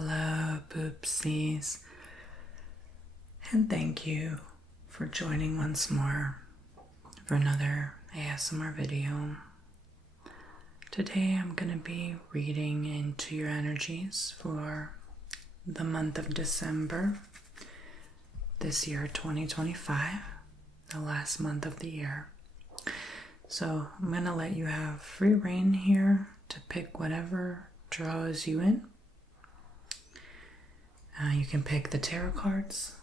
Hello, poopsies, and thank you for joining once more for another ASMR video. Today I'm going to be reading into your energies for the month of December this year, 2025, the last month of the year. So I'm going to let you have free reign here to pick whatever draws you in. You can pick the tarot cards,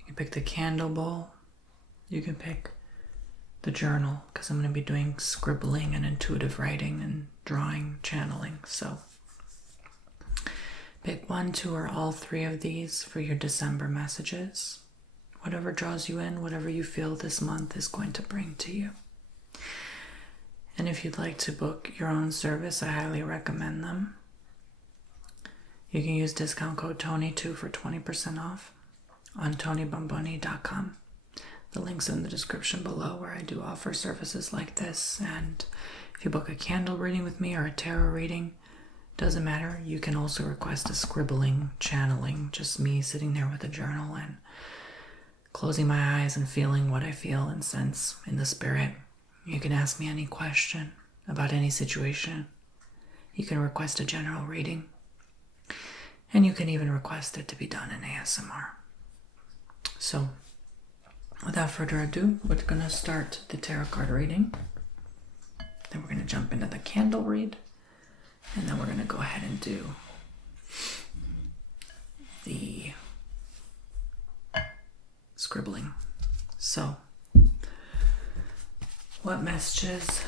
you can pick the candle bowl, you can pick the journal, because I'm going to be doing scribbling and intuitive writing and drawing, channeling. So pick one, two, or all three of these for your December messages. Whatever draws you in, whatever you feel this month is going to bring to you. And if you'd like to book your own service, I highly recommend them. You can use discount code TONY2 for 20% off on TonyBomboni.com. The link's in the description below, where I do offer services like this. And if you book a candle reading with me or a tarot reading, doesn't matter. You can also request a scribbling, channeling, just me sitting there with a journal and closing my eyes and feeling what I feel and sense in the spirit. You can ask me any question about any situation. You can request a general reading. And you can even request it to be done in ASMR. So, without further ado, we're going to start the tarot card reading. Then we're going to jump into the candle read. And then we're going to go ahead and do the scribbling. So, what messages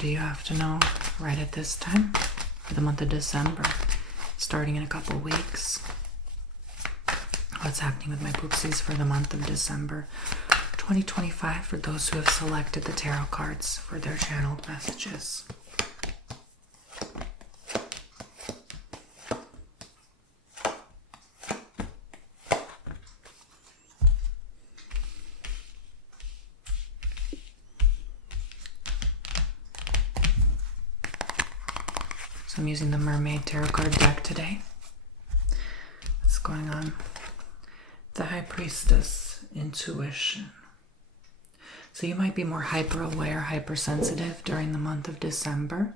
do you have to know right at this time for the month of December? Starting in a couple weeks. What's happening with my poopsies for the month of December 2025 for those who have selected the tarot cards for their channeled messages. So I'm using the Mermaid Tarot card deck today. What's going on? The High Priestess, intuition. So you might be more hyper-aware, hypersensitive during the month of December.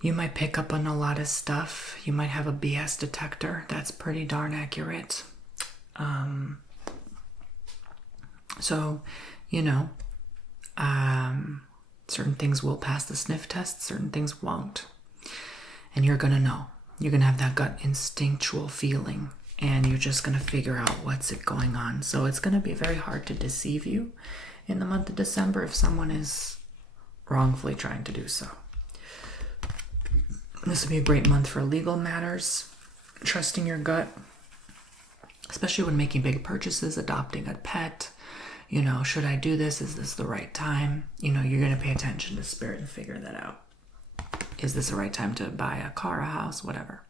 You might pick up on a lot of stuff. You might have a BS detector. That's pretty darn accurate. So, certain things will pass the sniff test, certain things won't. And you're going to know. You're going to have that gut instinctual feeling. And you're just going to figure out what's going on. So it's going to be very hard to deceive you in the month of December if someone is wrongfully trying to do so. This would be a great month for legal matters. Trusting your gut. Especially when making big purchases, adopting a pet. Should I do this? Is this the right time? You're going to pay attention to spirit and figure that out. Is this the right time to buy a car, a house, whatever?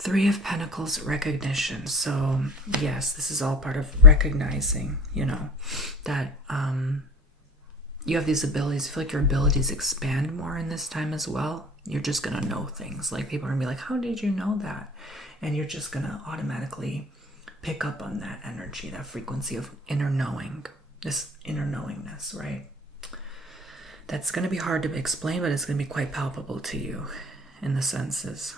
Three of Pentacles, recognition. So, yes, this is all part of recognizing, that you have these abilities. I feel like your abilities expand more in this time as well. You're just going to know things. Like, people are going to be like, how did you know that? And you're just going to automatically pick up on that energy, that frequency of inner knowing, this inner knowingness, right? That's going to be hard to explain, but it's going to be quite palpable to you in the senses.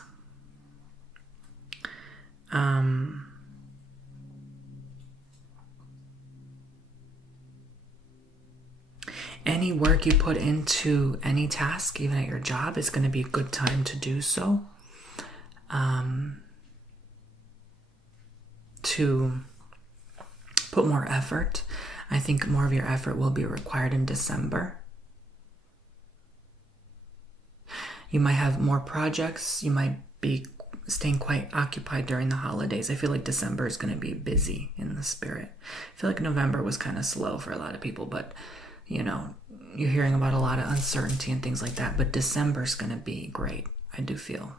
Any work you put into any task, even at your job, is going to be a good time to do so. To put more effort. I think more of your effort will be required in December. You might have more projects. You might be staying quite occupied during the holidays. I feel like December is going to be busy in the spirit. I feel like November was kind of slow for a lot of people, but you're hearing about a lot of uncertainty and things like that. But December's going to be great. I do feel.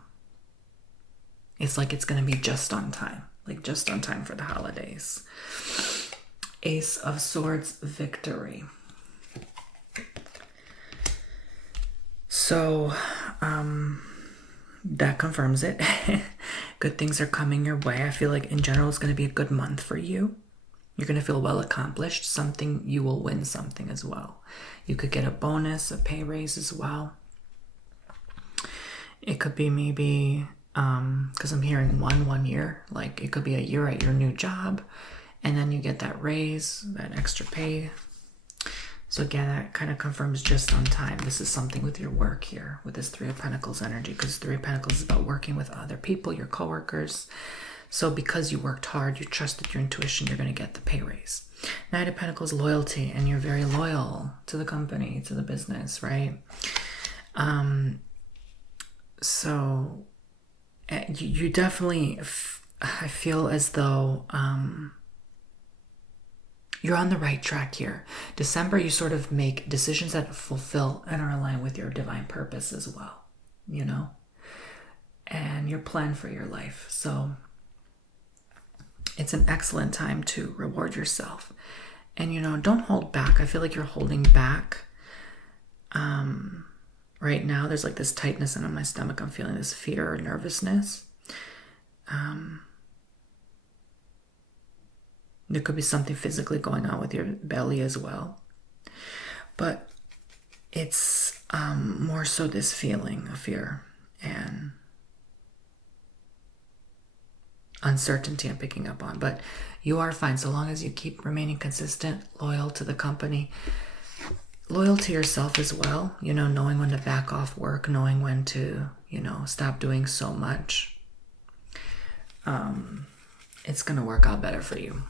It's like it's going to be just on time. Like just on time for the holidays. Ace of Swords, victory. So, that confirms it. Good things are coming your way. I feel like in general it's going to be a good month for you. You're going to feel well accomplished. Something, you will win something as well. You could get a bonus, a pay raise as well. It could be maybe, because I'm hearing 1 year, like it could be a year at your new job, and then you get that raise, that extra pay. So again, that kind of confirms just on time. This is something with your work here, with this Three of Pentacles energy, because Three of Pentacles is about working with other people, your coworkers. So because you worked hard, you trusted your intuition, you're going to get the pay raise. Knight of Pentacles, loyalty, and you're very loyal to the company, to the business, right? So you definitely, I feel as though you're on the right track here. December, you sort of make decisions that fulfill and are aligned with your divine purpose as well, you know, and your plan for your life. So it's an excellent time to reward yourself. And, you know, don't hold back. I feel like you're holding back. Right now, there's like this tightness in my stomach. I'm feeling this fear or nervousness. There could be something physically going on with your belly as well. But it's more so this feeling of fear and uncertainty I'm picking up on. But you are fine so long as you keep remaining consistent, loyal to the company, loyal to yourself as well, you know, knowing when to back off work, knowing when to, you know, stop doing so much. It's going to work out better for you.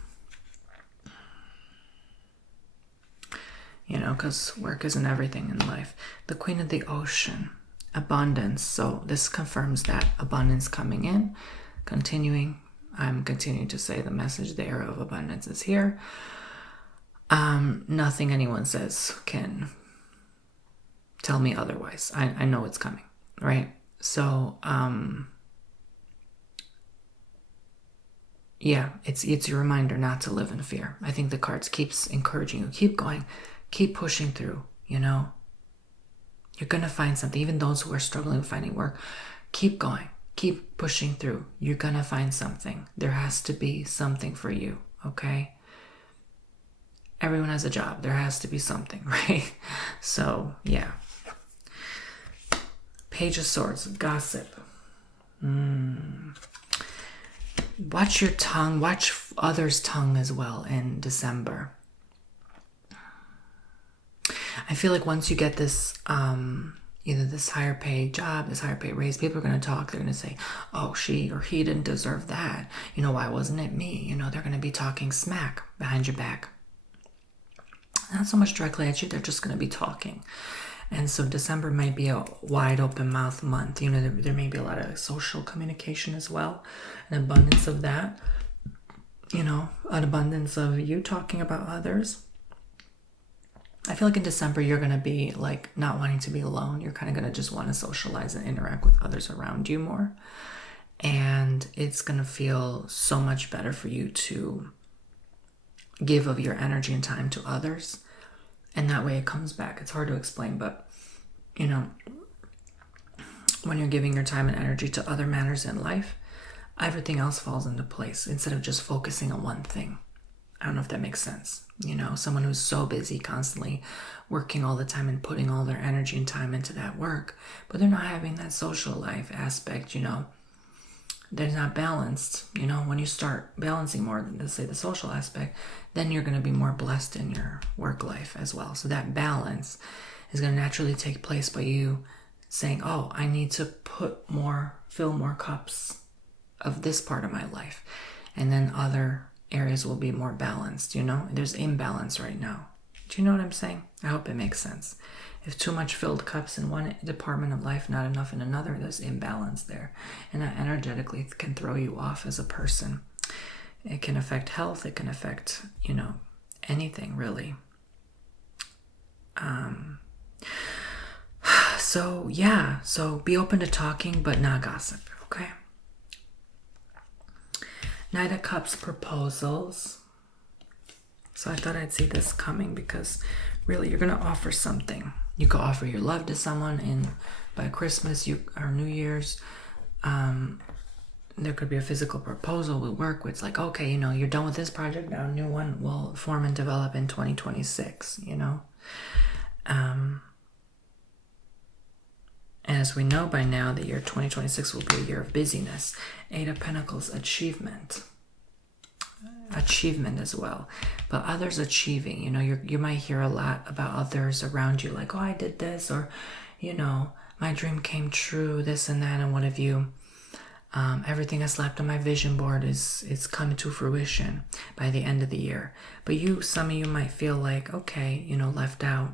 You know, because work isn't everything in life. The Queen of the Ocean, abundance. So this confirms that abundance coming in, continuing. I'm continuing to say the message, the era of abundance is here. Nothing anyone says can tell me otherwise. I know it's coming, right? So, yeah, it's your reminder not to live in fear. I think the cards keeps encouraging you, keep going, keep pushing through, you know. You're going to find something. Even those who are struggling with finding work, keep going, keep pushing through. You're going to find something. There has to be something for you, okay? Everyone has a job. There has to be something, right? So, yeah. Page of Swords, gossip. Watch your tongue. Watch others' tongue as well in December. I feel like once you get this, either this higher paid job, this higher paid raise, people are going to talk. They're going to say, oh, she or he didn't deserve that. You know, why wasn't it me? You know, they're going to be talking smack behind your back. Not so much directly at you, they're just going to be talking. And so December might be a wide open mouth month. You know, there may be a lot of social communication as well, an abundance of that. You know, an abundance of you talking about others. I feel like in December, you're going to be like not wanting to be alone. You're kind of going to just want to socialize and interact with others around you more. And it's going to feel so much better for you to give of your energy and time to others. And that way it comes back. It's hard to explain, but, you know, when you're giving your time and energy to other matters in life, everything else falls into place instead of just focusing on one thing. I don't know if that makes sense. You know, someone who's so busy, constantly working all the time and putting all their energy and time into that work, but they're not having that social life aspect, you know. They're not balanced. You know, when you start balancing more than, let's say, the social aspect, then you're going to be more blessed in your work life as well. So that balance is going to naturally take place by you saying, oh, I need to fill more cups of this part of my life. And then other areas will be more balanced, you know. There's imbalance right now. Do you know what I'm saying? I hope it makes sense. If too much filled cups in one department of life, not enough in another, there's imbalance there. And that energetically can throw you off as a person. It can affect health. It can affect, you know, anything really. So, yeah. So be open to talking, but not gossip, okay? Knight of Cups, proposals. So I thought I'd see this coming because really you're going to offer something. You could offer your love to someone by Christmas or New Year's. there could be a physical proposal with work where it's like, okay, you know, you're done with this project, now a new one will form and develop in 2026, you know. As we know by now, the year 2026 will be a year of busyness. 8 of Pentacles, achievement as well, but others achieving, you know, you might hear a lot about others around you, like, oh, I did this, or, you know, my dream came true, this and that, and what have you. Everything I slapped on my vision board is coming to fruition by the end of the year. But some of you might feel like, okay, you know, left out.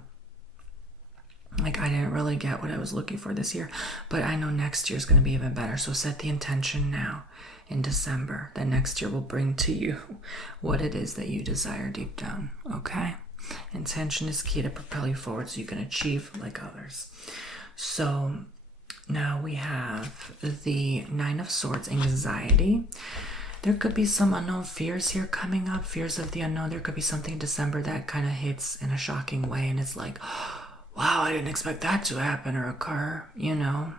Like, I didn't really get what I was looking for this year, but I know next year is going to be even better. So set the intention now in December that next year will bring to you what it is that you desire deep down, okay? Intention is key to propel you forward so you can achieve like others. So now we have the 9 of Swords, anxiety. There could be some unknown fears here coming up, fears of the unknown. There could be something in December that kind of hits in a shocking way, and it's like, wow, I didn't expect that to happen or occur, you know.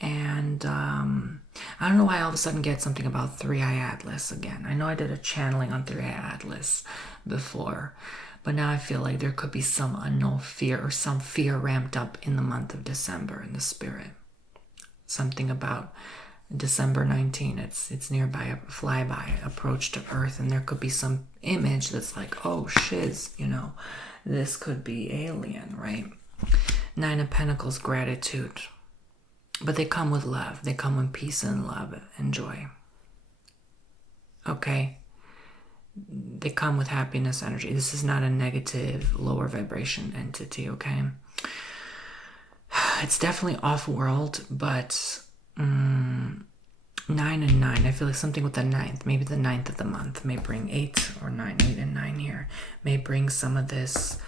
And I don't know why I all of a sudden get something about 3-Eye Atlas again. I know I did a channeling on 3-Eye Atlas before, but now I feel like there could be some unknown fear or some fear ramped up in the month of December in the spirit. Something about December 19, it's nearby, a flyby, approach to Earth, and there could be some image that's like, oh shiz, you know, this could be alien, right? 9 of Pentacles, gratitude. But they come with love. They come with peace and love and joy. Okay? They come with happiness energy. This is not a negative, lower vibration entity, okay? It's definitely off-world, but 9 and 9. I feel like something with the 9th, maybe the 9th of the month, may bring 8 or 9, 8 and 9 here, may bring some of this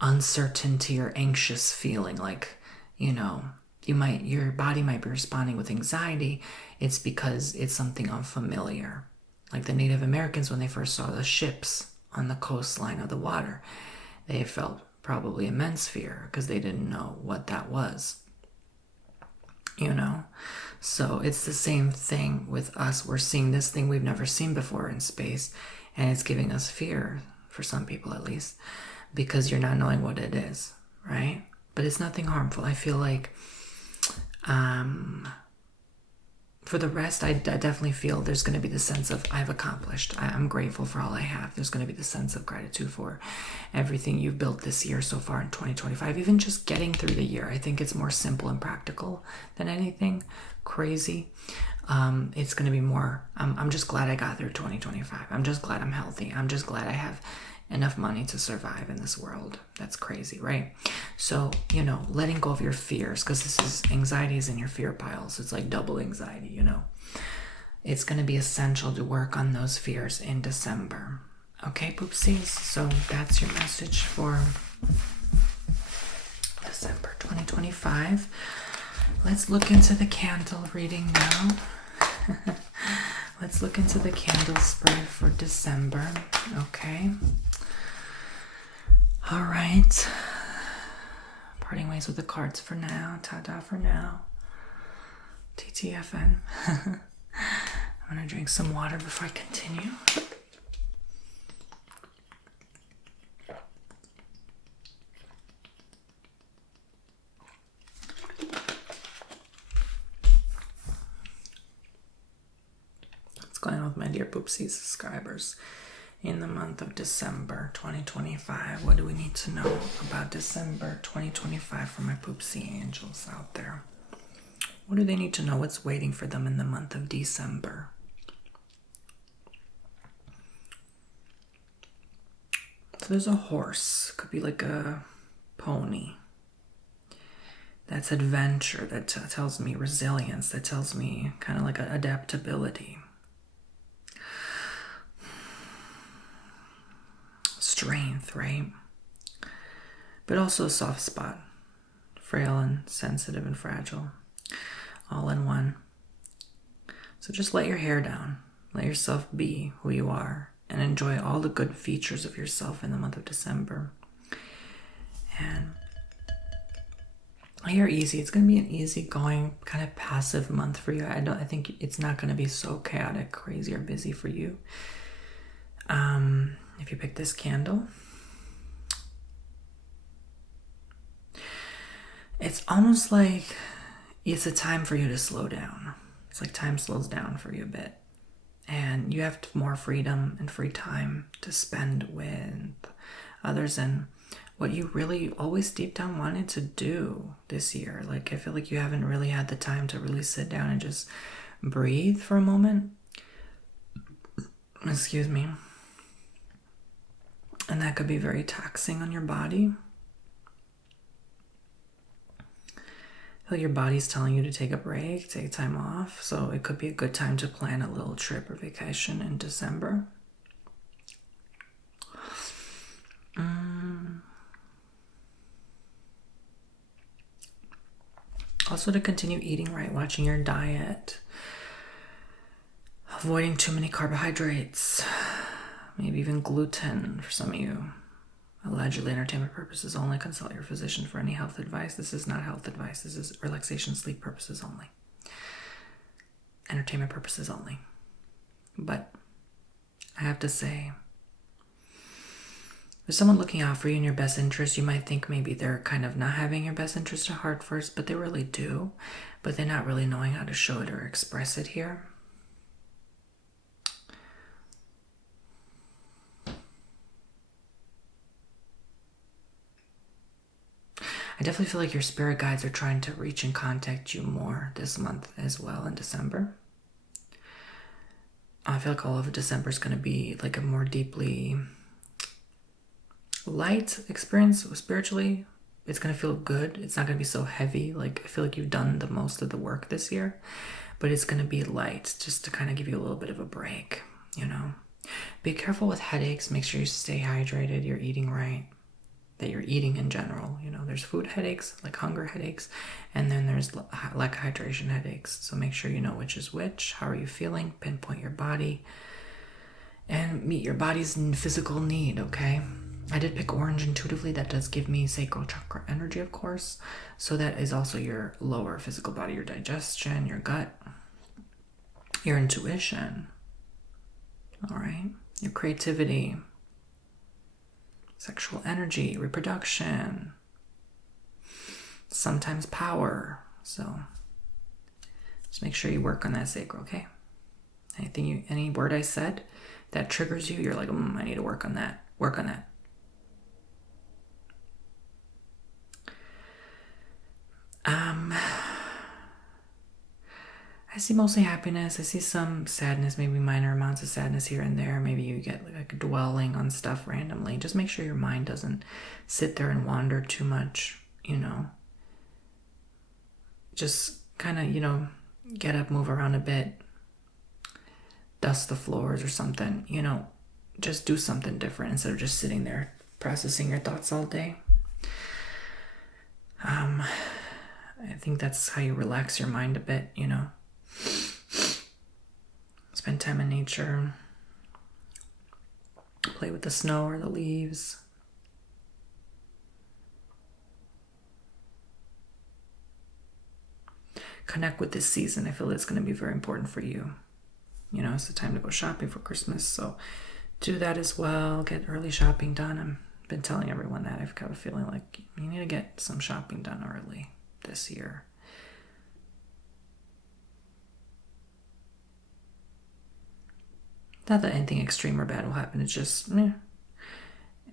uncertainty or anxious feeling, like, you know, your body might be responding with anxiety. It's because it's something unfamiliar. Like the Native Americans, when they first saw the ships on the coastline of the water, they felt probably immense fear because they didn't know what that was, you know. So it's the same thing with us. We're seeing this thing we've never seen before in space, and it's giving us fear, for some people at least, because you're not knowing what it is, right? But it's nothing harmful. I feel like for the rest, I definitely feel there's going to be the sense of I've accomplished. I'm grateful for all I have. There's going to be the sense of gratitude for everything you've built this year so far in 2025. Even just getting through the year, I think it's more simple and practical than anything crazy. It's going to be more, I'm just glad I got through 2025. I'm just glad I'm healthy. I'm just glad I have enough money to survive in this world. That's crazy, right? So, you know, letting go of your fears, because this is anxiety is in your fear piles. It's like double anxiety, you know. It's going to be essential to work on those fears in December. Okay, poopsies? So that's your message for December 2025. Let's look into the candle reading now. Let's look into the candle spread for December. Okay. All right. Parting ways with the cards for now. Ta-da for now. TTFN. I'm going to drink some water before I continue. What's going on with my dear Poopsies subscribers in the month of December 2025? What do we need to know about December 2025 for my Poopsie angels out there? What do they need to know? What's waiting for them in the month of December? So there's a horse. Could be like a pony. That's adventure. That tells me resilience. That tells me kind of like adaptability. Strength, right? But also a soft spot. Frail and sensitive and fragile. All in one. So just let your hair down. Let yourself be who you are. And enjoy all the good features of yourself in the month of December. And You're easy. It's going to be an easygoing, kind of passive month for you. I think it's not going to be so chaotic, crazy, or busy for you. If you pick this candle, it's almost like it's a time for you to slow down. It's like time slows down for you a bit. And you have more freedom and free time to spend with others and what you really always deep down wanted to do this year. Like, I feel like you haven't really had the time to really sit down and just breathe for a moment. Excuse me. And that could be very taxing on your body. I feel like your body's telling you to take a break, take time off. So it could be a good time to plan a little trip or vacation in December. Also to continue eating right, watching your diet, avoiding too many carbohydrates, maybe even gluten for some of you. Allegedly entertainment purposes only. Consult your physician for any health advice. This is not health advice. This is relaxation, sleep purposes only. Entertainment purposes only. But I have to say, there's someone looking out for you in your best interest. You might think maybe they're kind of not having your best interest at heart first, but they really do. But they're not really knowing how to show it or express it here. I definitely feel like your spirit guides are trying to reach and contact you more this month as well in December. I feel like all of December is going to be like a more deeply light experience spiritually. It's going to feel good. It's not going to be so heavy. Like, I feel like you've done the most of the work this year, but it's going to be light just to kind of give you a little bit of a break, you know. Be careful with headaches. Make sure you stay hydrated. You're eating right. That you're eating in general. You know, there's food headaches, like hunger headaches, and then there's lack of hydration headaches. So make sure you know which is which. How are you feeling? Pinpoint your body and meet your body's physical need, okay? I did pick orange intuitively. That does give me sacral chakra energy, of course. So that is also your lower physical body, your digestion, your gut, your intuition, all right? Your creativity, sexual energy, reproduction, sometimes power. So just make sure you work on that sacral, okay? Any word I said that triggers you, you're like, I need to work on that. Work on that. I see mostly happiness. I see some sadness, maybe minor amounts of sadness here and there. Maybe you get like dwelling on stuff randomly. Just make sure your mind doesn't sit there and wander too much, you know. Just kind of, you know, get up, move around a bit, dust the floors or something, you know. Just do something different instead of just sitting there processing your thoughts all day. I think that's how you relax your mind a bit, you know. Spend time in nature. Play with the snow or the leaves. Connect with this season. I feel it's going to be very important for you. You know, it's the time to go shopping for Christmas, so do that as well. Get early shopping done. I've been telling everyone that. I've got a feeling like you need to get some shopping done early this year. Not that anything extreme or bad will happen. It's just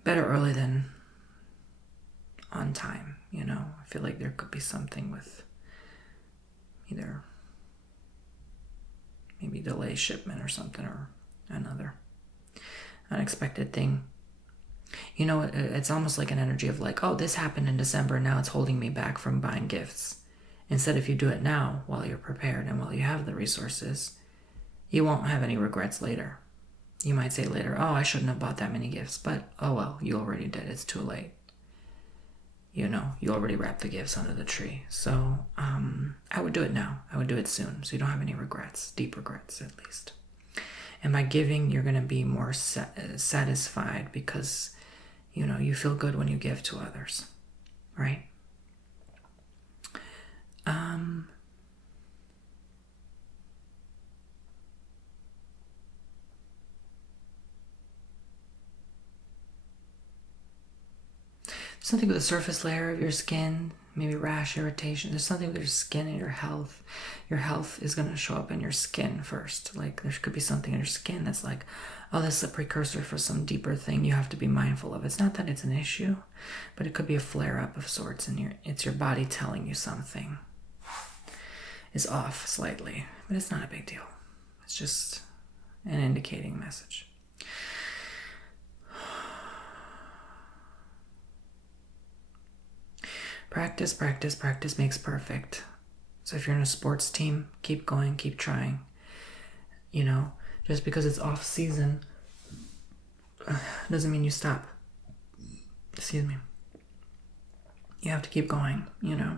better early than on time, you know. I feel like there could be something with either maybe delay shipment or something, or another unexpected thing. You know, it's almost like an energy of like, oh, this happened in December, now it's holding me back from buying gifts. Instead, if you do it now while you're prepared and while you have the resources, you won't have any regrets later. You might say later, oh, I shouldn't have bought that many gifts, but oh well, you already did. It's too late. You know, you already wrapped the gifts under the tree. So I would do it now. I would do it soon, so you don't have any regrets, deep regrets at least. And by giving, you're going to be more satisfied because, you know, you feel good when you give to others, right? Um, something with the surface layer of your skin, maybe rash, irritation. There's something with your skin and your health. Your health is going to show up in your skin first. Like there could be something in your skin that's like, oh, this is a precursor for some deeper thing you have to be mindful of. It's not that it's an issue, but it could be a flare-up of sorts, and it's your body telling you something is off slightly, but it's not a big deal. It's just an indicating message. Practice, practice, practice makes perfect. So if you're in a sports team, keep going, keep trying. You know, just because it's off season doesn't mean you stop. Excuse me. You have to keep going, you know.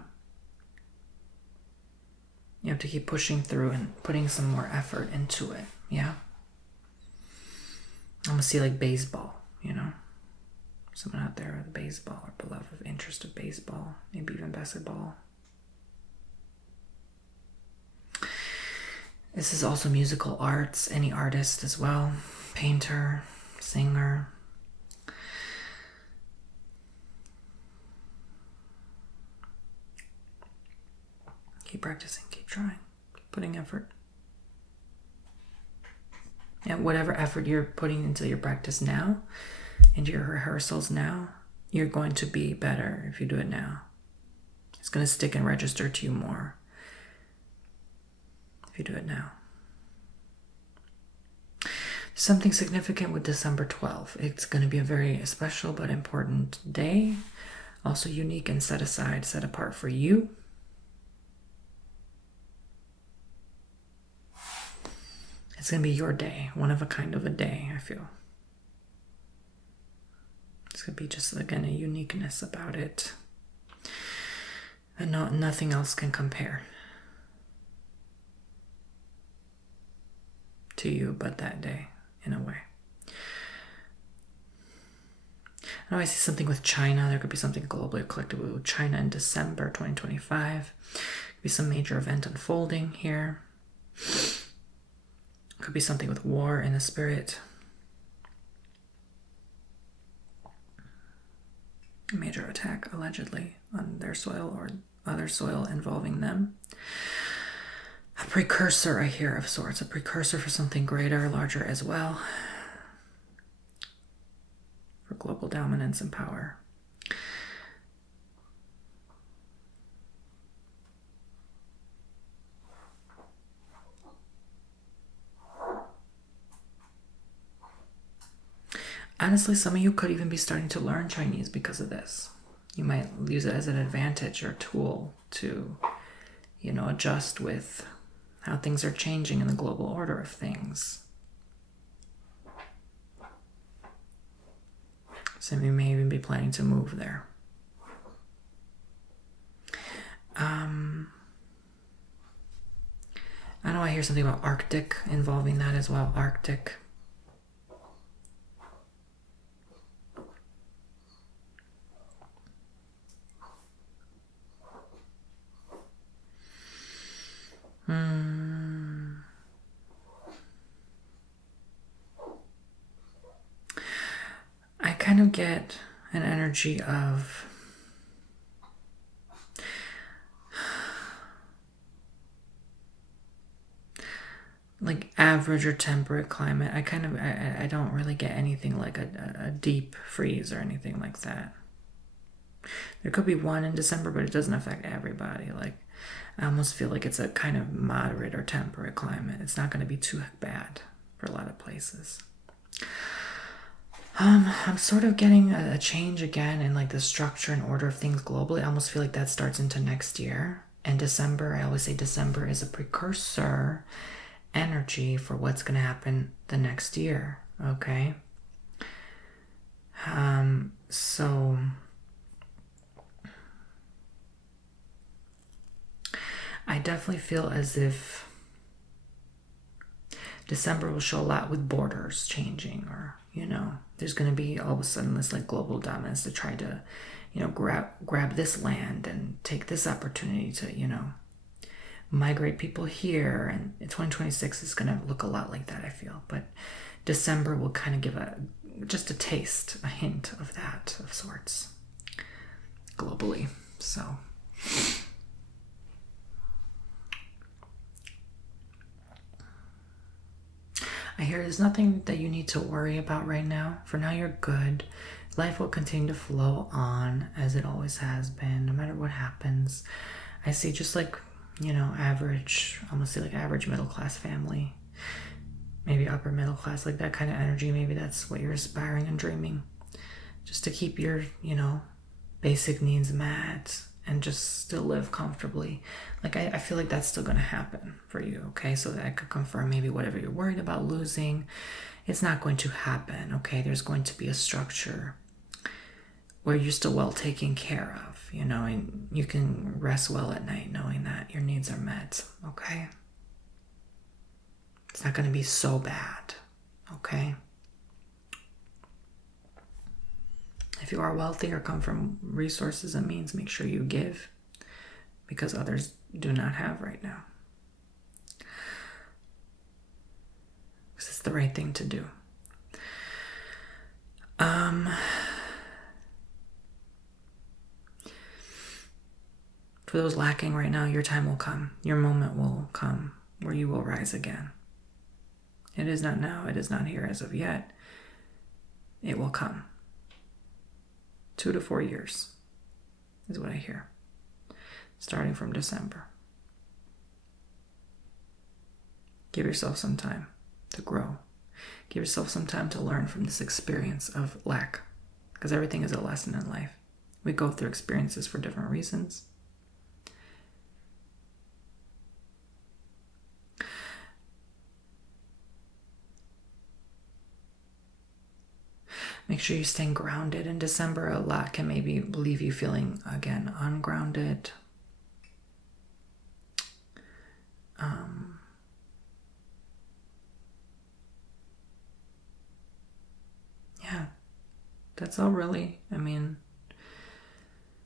You have to keep pushing through and putting some more effort into it, yeah? I'm gonna see like baseball, you know? Someone out there with baseball or beloved of interest of baseball, maybe even basketball. This is also musical arts, any artist as well, painter, singer. Keep practicing, keep trying, keep putting effort. And whatever effort you're putting into your practice now, into your rehearsals now, you're going to be better if you do it now. It's going to stick and register to you more if you do it now. Something significant with December 12th. It's going to be a very special but important day. Also unique and set aside, set apart for you. It's going to be your day, one of a kind of a day, I feel. It's going to be just, again, a uniqueness about it. And nothing else can compare to you but that day, in a way. I know I see something with China. There could be something globally or collectively with China in December 2025. Could be some major event unfolding here. Could be something with war in the spirit. A major attack, allegedly, on their soil or other soil involving them. A precursor, I hear, of sorts. A precursor for something greater, larger as well. For global dominance and power. Honestly, some of you could even be starting to learn Chinese because of this. You might use it as an advantage or tool to, you know, adjust with how things are changing in the global order of things. Some of you may even be planning to move there. I know I hear something about Arctic involving that as well. Arctic. I kind of get an energy of like average or temperate climate. I don't really get anything like a deep freeze or anything like that. There could be one in December, but it doesn't affect everybody. Like, I almost feel like it's a kind of moderate or temperate climate. It's not going to be too bad for a lot of places. I'm sort of getting a change again in like the structure and order of things globally. I almost feel like that starts into next year. And December, I always say December is a precursor energy for what's going to happen the next year. Okay. So I definitely feel as if December will show a lot with borders changing or, there's going to be all of a sudden this like global dominance to try to, grab this land and take this opportunity to, migrate people here. And 2026 is going to look a lot like that, I feel. But December will kind of give just a taste, a hint of that, of sorts, globally. So I hear there's nothing that you need to worry about right now. For now, you're good. Life will continue to flow on as it always has been, no matter what happens. I see just like, average, almost say like average middle class family, maybe upper middle class, like that kind of energy. Maybe that's what you're aspiring and dreaming. Just to keep your, basic needs met and just still live comfortably. Like I feel like that's still going to happen for you, okay? So that I could confirm maybe whatever you're worried about losing, it's not going to happen, okay? There's going to be a structure where you're still well taken care of, and you can rest well at night knowing that your needs are met, okay? It's not going to be so bad, okay? If you are wealthy or come from resources and means, make sure you give, because others do not have right now. Because it's the right thing to do. For those lacking right now, your time will come. Your moment will come where you will rise again. It is not now. It is not here as of yet. It will come. 2 to 4 years is what I hear, starting from December. Give yourself some time to grow. Give yourself some time to learn from this experience of lack, because everything is a lesson in life. We go through experiences for different reasons. Make sure you're staying grounded in December. A lot can maybe leave you feeling, again, ungrounded. Yeah, that's all really. I mean,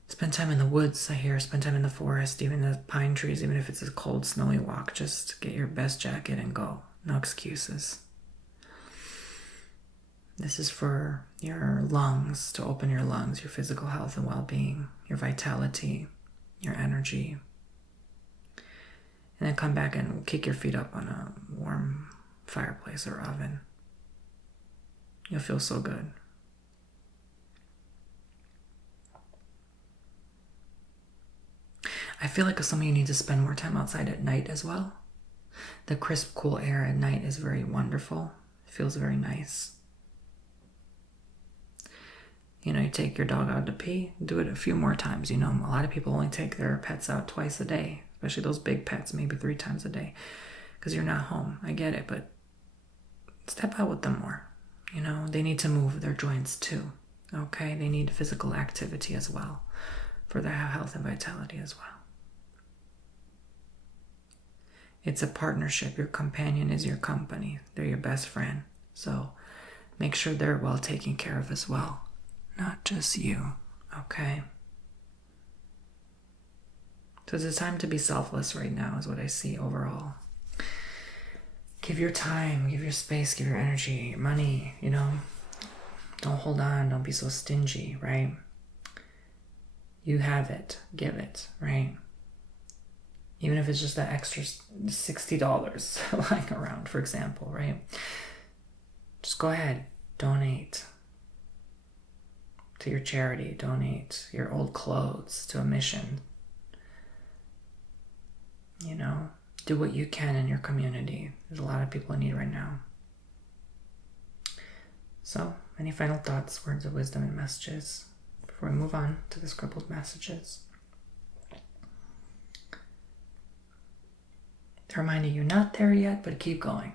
spend time in the woods, I hear. Spend time in the forest, even the pine trees, even if it's a cold, snowy walk. Just get your best jacket and go. No excuses. This is for your lungs, to open your lungs, your physical health and well-being, your vitality, your energy. And then come back and kick your feet up on a warm fireplace or oven. You'll feel so good. I feel like some of you need to spend more time outside at night as well. The crisp, cool air at night is very wonderful. It feels very nice. You take your dog out to pee, do it a few more times. A lot of people only take their pets out twice a day, especially those big pets, maybe 3 times a day, because you're not home. I get it, but step out with them more. They need to move their joints too, okay? They need physical activity as well for their health and vitality as well. It's a partnership. Your companion is your company. They're your best friend. So make sure they're well taken care of as well. Not just you, okay? So it's a time to be selfless right now is what I see overall. Give your time, give your space, give your energy, your money, Don't hold on, don't be so stingy, right? You have it, give it, right? Even if it's just that extra $60 lying around, for example, right? Just go ahead, donate to your charity, donate your old clothes to a mission. Do what you can in your community. There's a lot of people in need right now. So, any final thoughts, words of wisdom, and messages before we move on to the scribbled messages? To remind you, not there yet, but keep going.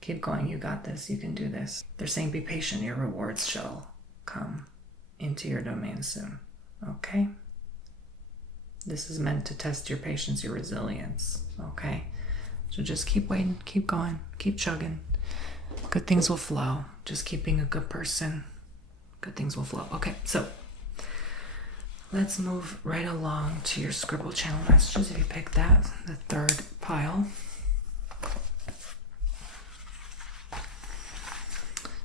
Keep going. You got this. You can do this. They're saying be patient. Your rewards shall come into your domain soon. Okay? This is meant to test your patience, your resilience. Okay? So just keep waiting, keep going, keep chugging. Good things will flow. just keep being a good person. Good things will flow. Okay, so let's move right along to your Scribble channel messages. If you pick that, the third pile.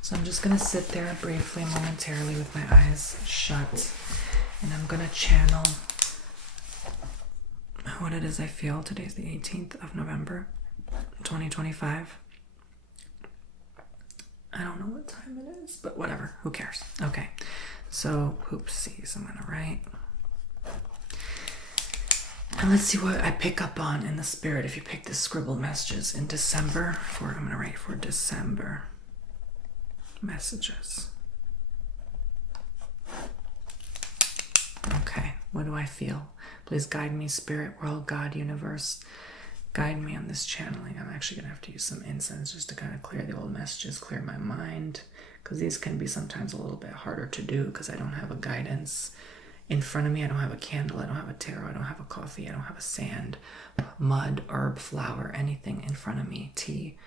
So I'm just going to sit there briefly, momentarily with my eyes shut, and I'm going to channel what it is I feel. Today's the 18th of November, 2025. I don't know what time it is, but whatever, who cares? Okay, so oopsies, I'm going to write. And let's see what I pick up on in the spirit. If you pick the Scribble messages in December, I'm going to write for December messages. Okay, what do I feel? Please guide me, Spirit, World, God, Universe. Guide me on this channeling. I'm actually going to have to use some incense just to kind of clear the old messages, clear my mind, because these can be sometimes a little bit harder to do because I don't have a guidance in front of me. I don't have a candle. I don't have a tarot. I don't have a coffee. I don't have a sand, mud, herb, flower, anything in front of me, tea,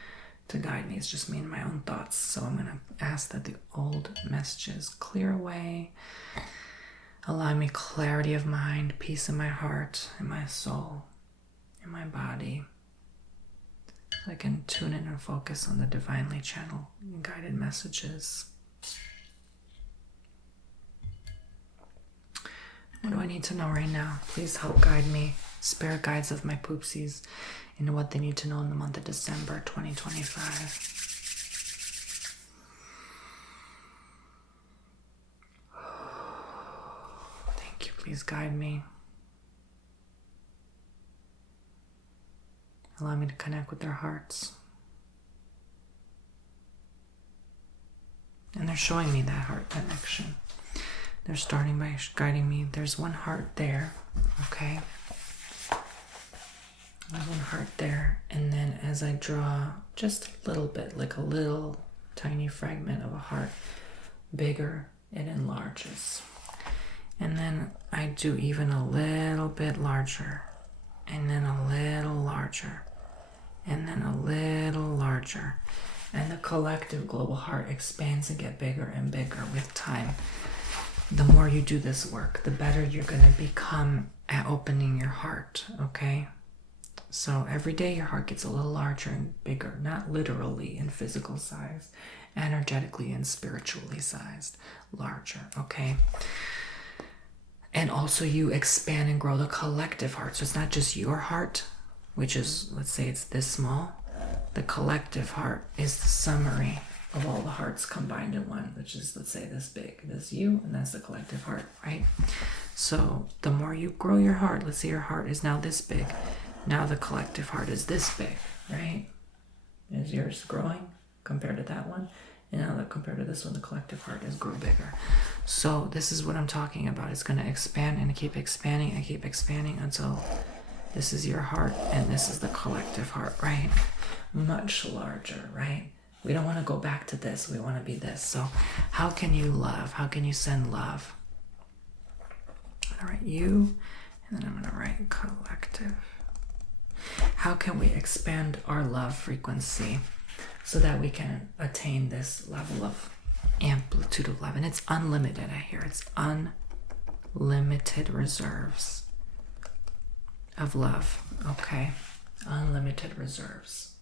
to guide me. It's just me and my own thoughts. So I'm going to ask that the old messages clear away, allow me clarity of mind, peace in my heart, in my soul, in my body, so I can tune in and focus on the divinely channeled guided messages. What do I need to know right now? Please help guide me, spirit guides of my poopsies, into what they need to know in the month of December 2025. Thank you. Please guide me. Allow me to connect with their hearts. And they're showing me that heart connection. They're starting by guiding me. There's one heart there, okay? There's one heart there. And then as I draw just a little bit, like a little tiny fragment of a heart, bigger, it enlarges. And then I do even a little bit larger, and then a little larger, and then a little larger. And the collective global heart expands and gets bigger and bigger with time. The more you do this work, the better you're going to become at opening your heart, okay? So every day your heart gets a little larger and bigger, not literally in physical size, energetically and spiritually sized, larger, okay? And also you expand and grow the collective heart. So it's not just your heart, which is, let's say it's this small. The collective heart is the summary of all the hearts combined in one, which is, let's say, this big. This you, and that's the collective heart, right? So the more you grow your heart, let's say your heart is now this big. Now the collective heart is this big, right? Is yours growing compared to that one? And now that compared to this one, the collective heart is grew bigger. So this is what I'm talking about. It's going to expand and keep expanding and keep expanding until this is your heart and this is the collective heart, right? Much larger, right? We don't want to go back to this. We want to be this. So how can you love? How can you send love? I'm going to write you, and then I'm going to write collective. How can we expand our love frequency so that we can attain this level of amplitude of love? And it's unlimited, I hear. It's unlimited reserves of love, okay? Unlimited reserves.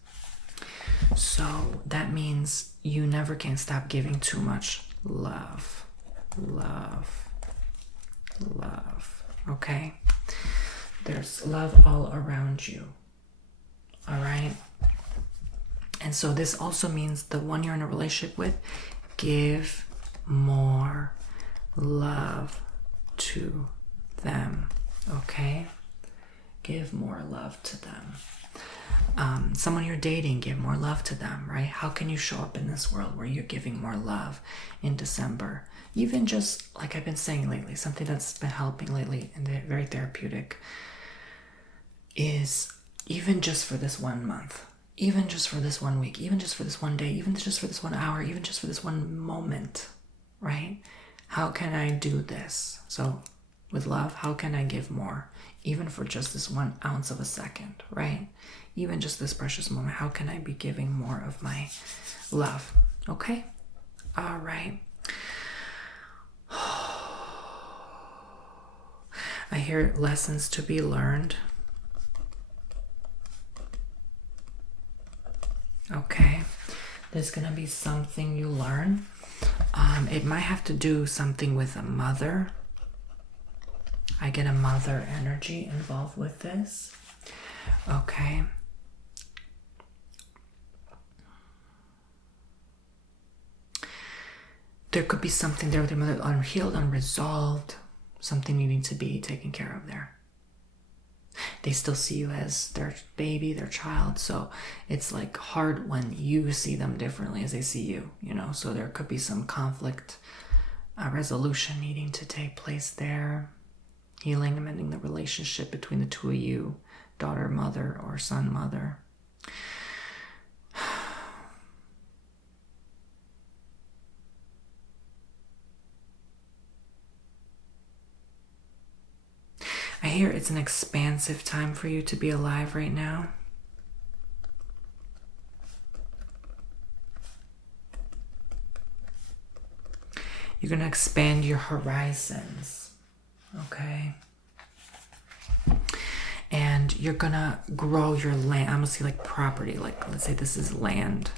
So that means you never can stop giving too much love. Love. Love. Okay? There's love all around you. All right? And so this also means the one you're in a relationship with, give more love to them. Okay? Give more love to them. Someone you're dating, give more love to them, right? How can you show up in this world where you're giving more love in December? Even just like I've been saying lately, something that's been helping lately and very therapeutic is even just for this 1 month, even just for this 1 week, even just for this 1 day, even just for this 1 hour, even just for this one moment, right? How can I do this? So with love, how can I give more? Even for just this 1 ounce of a second, right? Even just this precious moment, how can I be giving more of my love? Okay? All right. I hear lessons to be learned. Okay. There's going to be something you learn. It might have to do something with a mother. I get a mother energy involved with this. Okay. There could be something there with your mother, unhealed, unresolved, something needing to be taken care of there. They still see you as their baby, their child, so it's like hard when you see them differently as they see you, you know, so there could be some conflict, resolution needing to take place there, healing and mending the relationship between the two of you, daughter, mother, or son, mother. I hear it's an expansive time for you to be alive right now. You're going to expand your horizons, okay? And you're going to grow your land. I'm going to see like property, like let's say this is land.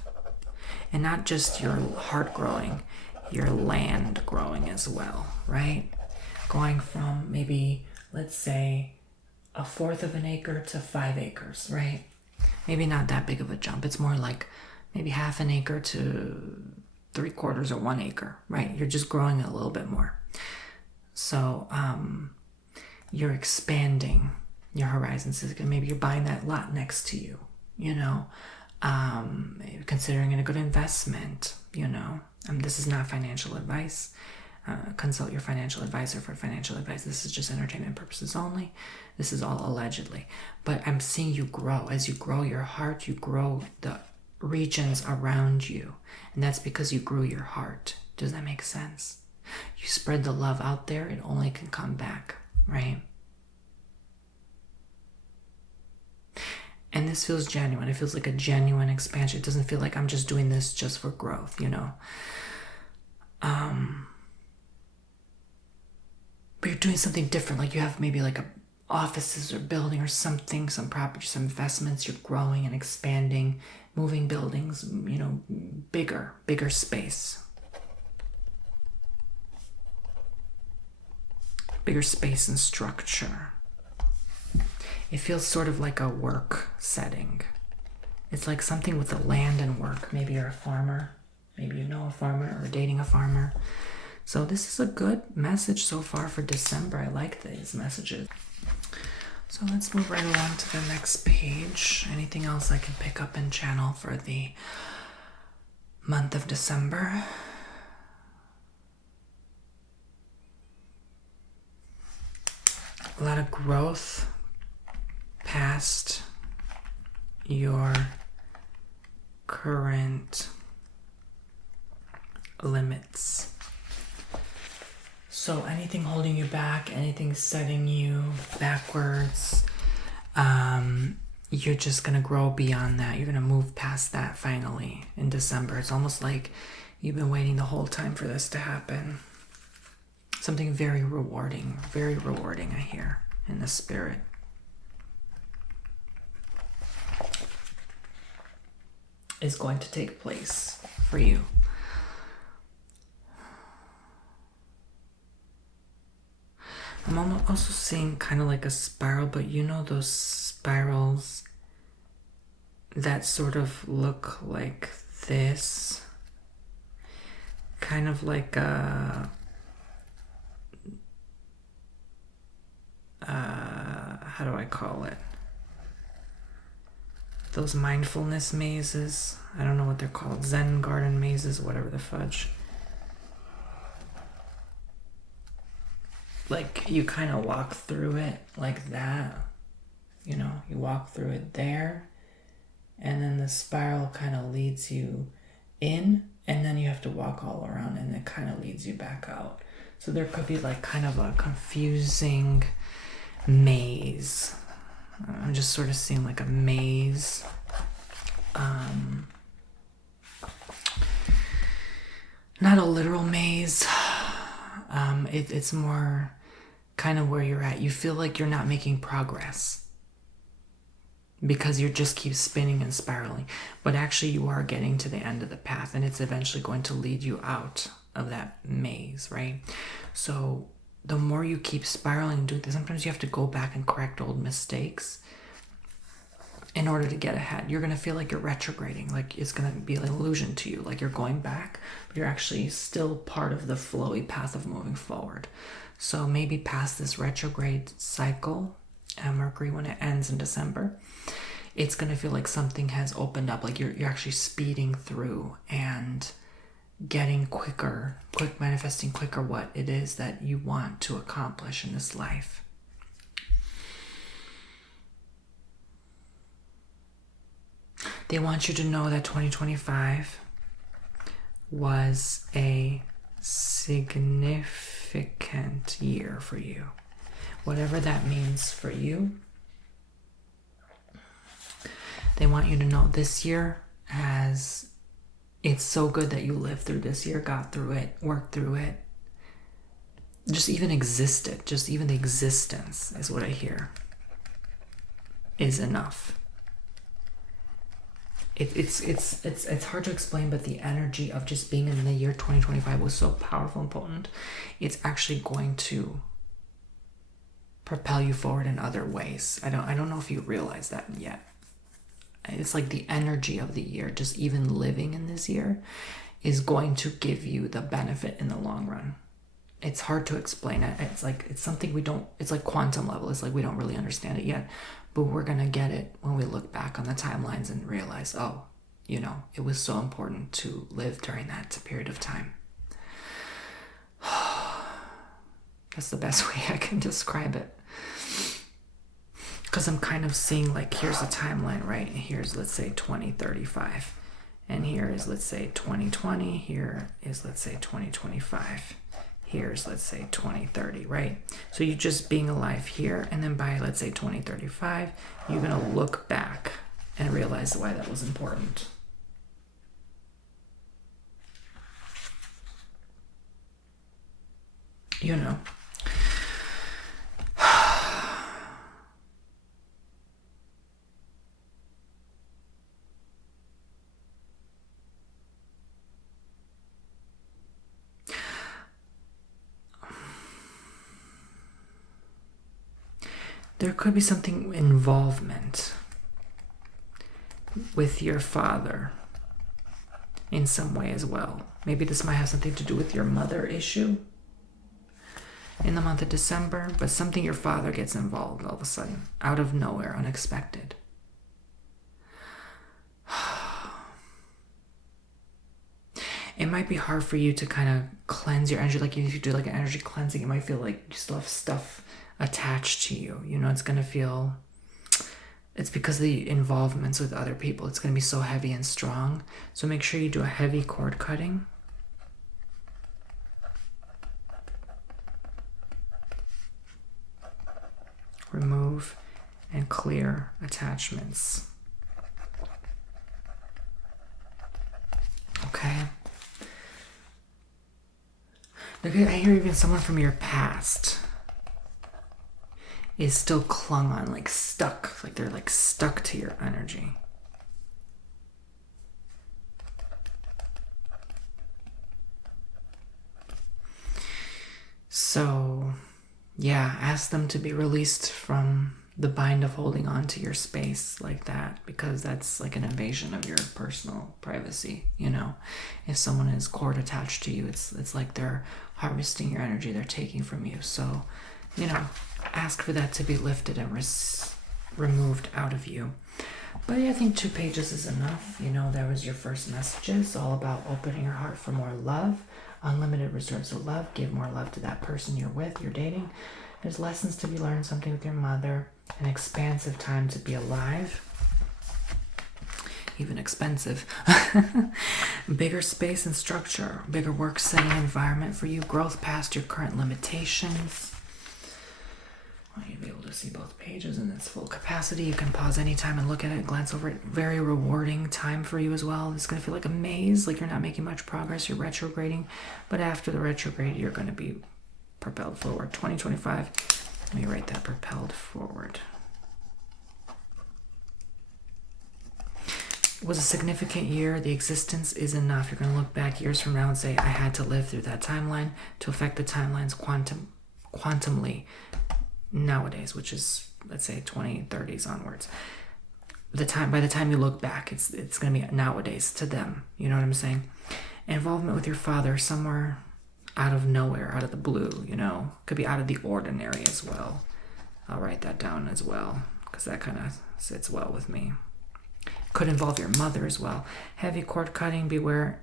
And not just your heart growing, your land growing as well, right? Going from maybe, let's say, 1/4 of an acre to 5 acres, right? Maybe not that big of a jump. It's more like maybe 1/2 an acre to 3/4 or 1 acre, right? You're just growing a little bit more. So you're expanding your horizons. Maybe you're buying that lot next to you, you know, considering it a good investment, you know. This is not financial advice. Consult your financial advisor for financial advice. This is just entertainment purposes only. This is all allegedly. But I'm seeing you grow. As you grow your heart, you grow the regions around you. And that's because you grew your heart. Does that make sense? You spread the love out there, it only can come back, right? And this feels genuine. It feels like a genuine expansion. It doesn't feel like I'm just doing this just for growth, you know. But you're doing something different. Like you have maybe like offices or building or something, some property, some investments. You're growing and expanding, moving buildings, you know, bigger space. Bigger space and structure. It feels sort of like a work setting. It's like something with the land and work. Maybe you're a farmer. Maybe you know a farmer or dating a farmer. So this is a good message so far for December. I like these messages. So let's move right along to the next page. Anything else I can pick up and channel for the month of December? A lot of growth past your current limits. So anything holding you back, anything setting you backwards, you're just going to grow beyond that. You're going to move past that finally in December. It's almost like you've been waiting the whole time for this to happen. Something very rewarding, I hear, in the spirit. Is going to take place for you. I'm also seeing kind of like a spiral, but you know those spirals that sort of look like this? Kind of like a... how do I call it? Those mindfulness mazes. I don't know what they're called. Zen garden mazes, whatever the fudge. Like you kind of walk through it like that. You know, you walk through it there. And then the spiral kind of leads you in. And then you have to walk all around and it kind of leads you back out. So there could be like kind of a confusing maze. I'm just sort of seeing like a maze. not a literal maze. It's more kind of where you're at. You feel like you're not making progress because you just keep spinning and spiraling. But actually you are getting to the end of the path, and it's eventually going to lead you out of that maze, right? So the more you keep spiraling and do this, sometimes you have to go back and correct old mistakes in order to get ahead. You're going to feel like you're retrograding, like it's going to be an illusion to you, like you're going back, but you're actually still part of the flowy path of moving forward. So maybe past this retrograde cycle, Mercury, when it ends in December, it's going to feel like something has opened up, like you're actually speeding through and getting quicker, manifesting quicker what it is that you want to accomplish in this life. They want you to know that 2025 was a significant year for you. Whatever that means for you, they want you to know this year it's so good that you lived through this year, got through it, worked through it, just even existed. Just even the existence is what I hear is enough. It's hard to explain, but the energy of just being in the year 2025 was so powerful and potent. It's actually going to propel you forward in other ways. I don't know if you realize that yet. It's like the energy of the year, just even living in this year, is going to give you the benefit in the long run. It's hard to explain it. It's something it's like quantum level. It's like we don't really understand it yet, but we're going to get it when we look back on the timelines and realize, oh, it was so important to live during that period of time. That's the best way I can describe it. Because I'm kind of seeing, like, here's a timeline, right? Here's, let's say, 2035. And here is, let's say, 2020. Here is, let's say, 2025. Here's, let's say, 2030, right? So you're just being alive here. And then by, let's say, 2035, you're going to look back and realize why that was important. There could be something involvement with your father in some way as well. Maybe this might have something to do with your mother issue in the month of December, but something your father gets involved all of a sudden, out of nowhere, unexpected. It might be hard for you to kind of cleanse your energy. Like if you do like an energy cleansing, it might feel like you still have stuff attached to you. It's going to feel, it's because of the involvements with other people. It's going to be so heavy and strong. So make sure you do a heavy cord cutting. Remove and clear attachments. Okay. I hear even someone from your past is still clung on, like stuck, like they're like stuck to your energy. So, yeah, ask them to be released from the bind of holding on to your space like that, because that's like an invasion of your personal privacy. If someone is cord attached to you, it's like they're harvesting your energy, they're taking from you. So, ask for that to be lifted and removed out of you. But I think 2 pages is enough. That was your first messages, all about opening your heart for more love, unlimited reserves of love, give more love to that person you're with, you're dating. There's lessons to be learned, something with your mother, an expansive time to be alive, even expensive. Bigger space and structure, bigger work setting environment for you, growth past your current limitations. I want you to be able to to see both pages in its full capacity. You can pause anytime and look at it, glance over it. Very rewarding time for you as well. It's going to feel like a maze, like you're not making much progress. You're retrograding, but after the retrograde, you're going to be propelled forward. 2025, let me write that, propelled forward. It was a significant year. The existence is enough. You're going to look back years from now and say, I had to live through that timeline to affect the timelines quantumly nowadays, which is, let's say, 2030s onwards. By the time you look back, it's going to be nowadays to them. You know what I'm saying? Involvement with your father somewhere out of nowhere, out of the blue, you know, could be out of the ordinary as well. I'll write that down as well, because that kind of sits well with me. Could involve your mother as well. Heavy cord cutting, remove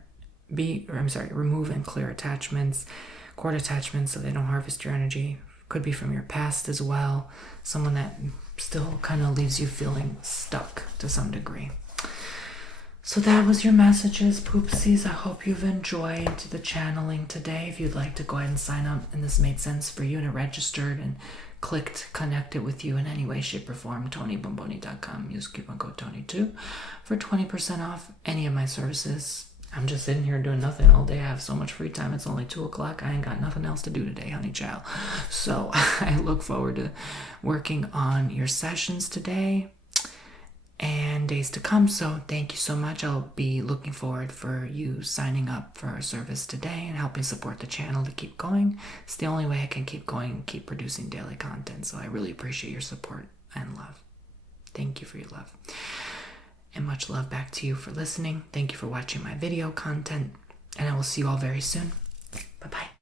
and clear attachments, cord attachments, so they don't harvest your energy. Could be from your past as well. Someone that still kind of leaves you feeling stuck to some degree. So that was your messages, poopsies. I hope you've enjoyed the channeling today. If you'd like to go ahead and sign up and this made sense for you and it registered and clicked connected with you in any way, shape, or form, TonyBomboni.com. Use coupon code Tony2 for 20% off any of my services. I'm just sitting here doing nothing all day. I have so much free time. It's only 2 o'clock. I ain't got nothing else to do today, honey child. So I look forward to working on your sessions today and days to come. So thank you so much. I'll be looking forward for you signing up for our service today and helping support the channel to keep going. It's the only way I can keep going and keep producing daily content. So I really appreciate your support and love. Thank you for your love. And much love back to you for listening. Thank you for watching my video content. And I will see you all very soon. Bye-bye.